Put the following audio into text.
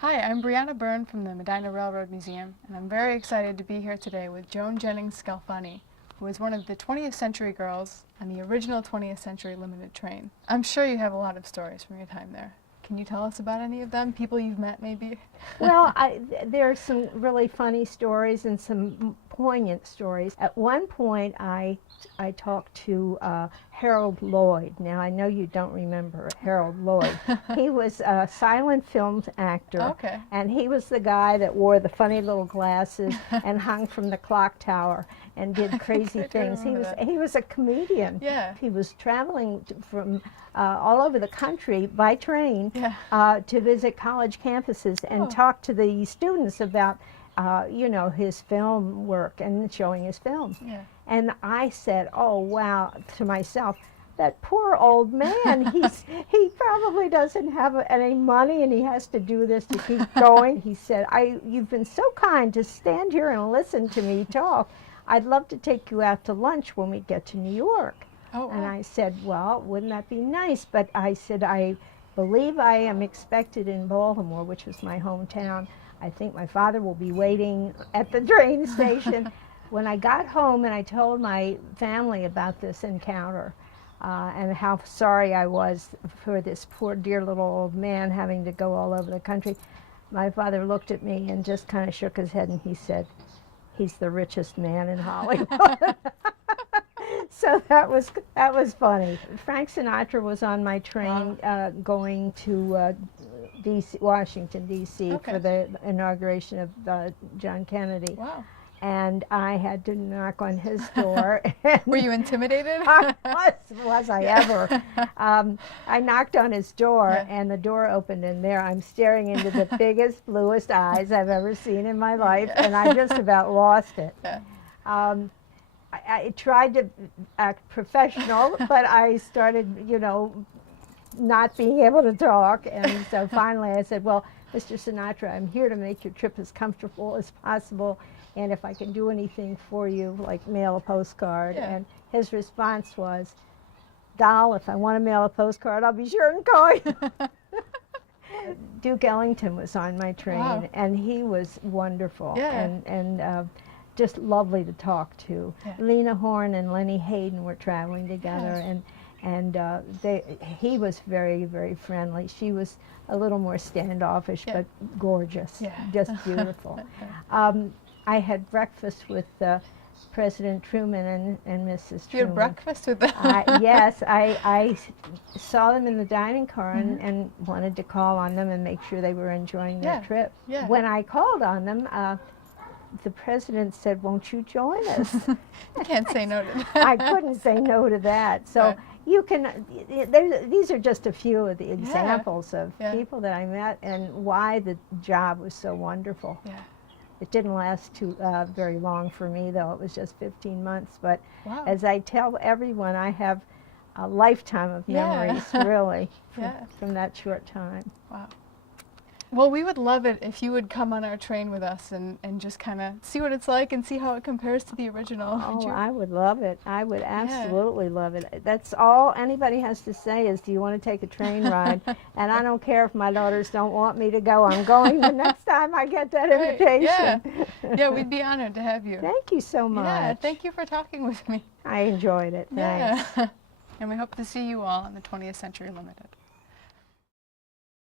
Hi, I'm Brianna Byrne from the Medina Railroad Museum, and I'm very excited to be here today with Joan Jennings Scalfani, who is one of the 20th century girls on the original 20th century limited train. I'm sure you have a lot of stories from your time there. Can you tell us about any of them? People you've met, maybe? Well, there are some really funny stories and some poignant stories. At one point, I talked to Harold Lloyd. Now, I know you don't remember Harold Lloyd. He was a silent film actor, Okay. and he was the guy that wore the funny little glasses and hung from the clock tower and did crazy things. He was a comedian. Yeah. He was traveling from all over the country by train to visit college campuses and talk to the students about, his film work and showing his films. Yeah. And I said, oh, wow, to myself, that poor old man, he probably doesn't have any money and he has to do this to keep going. He said, you've been so kind to stand here and listen to me talk. I'd love to take you out to lunch when we get to New York. Oh, wow. And I said, well, wouldn't that be nice? But I said, I believe I am expected in Baltimore, which was my hometown. I think my father will be waiting at the train station. When I got home and I told my family about this encounter and how sorry I was for this poor dear little old man having to go all over the country, my father looked at me and just kind of shook his head and he said, he's the richest man in Hollywood. So that was funny. Frank Sinatra was on my train going to Washington, D.C. for the inauguration of John Kennedy. Wow. And I had to knock on his door. Were you intimidated? Was I ever. I knocked on his door, and the door opened, and there I'm staring into the biggest, bluest eyes I've ever seen in my life, and I just about lost it. I tried to act professional, but I started, not being able to talk, and so finally I said, well, Mr. Sinatra, I'm here to make your trip as comfortable as possible, and if I can do anything for you, like mail a postcard. And his response was, doll, if I want to mail a postcard, I'll be sure and call you. Duke Ellington was on my train, and he was wonderful, and just lovely to talk to. Lena Horne and Lenny Hayden were traveling together, and he was very, very friendly. She was a little more standoffish, but gorgeous, just beautiful. I had breakfast with President Truman and Mrs. Truman. You had breakfast with them? Yes, I saw them in the dining car and wanted to call on them and make sure they were enjoying their trip. When I called on them, the president said, won't you join us? You can't say no to that. I couldn't say no to that. So you can, these are just a few of the examples of people that I met and why the job was so wonderful. It didn't last too very long for me, though. It was just 15 months. But as I tell everyone, I have a lifetime of memories, really, from that short time. Wow. Well, we would love it if you would come on our train with us and just kind of see what it's like and see how it compares to the original. Oh, I would love it. I would absolutely love it. That's all anybody has to say is, do you want to take a train ride? And I don't care if my daughters don't want me to go. I'm going the next time I get that invitation. Yeah, we'd be honored to have you. Thank you so much. Yeah, thank you for talking with me. I enjoyed it. Thanks. And we hope to see you all on the 20th Century Limited.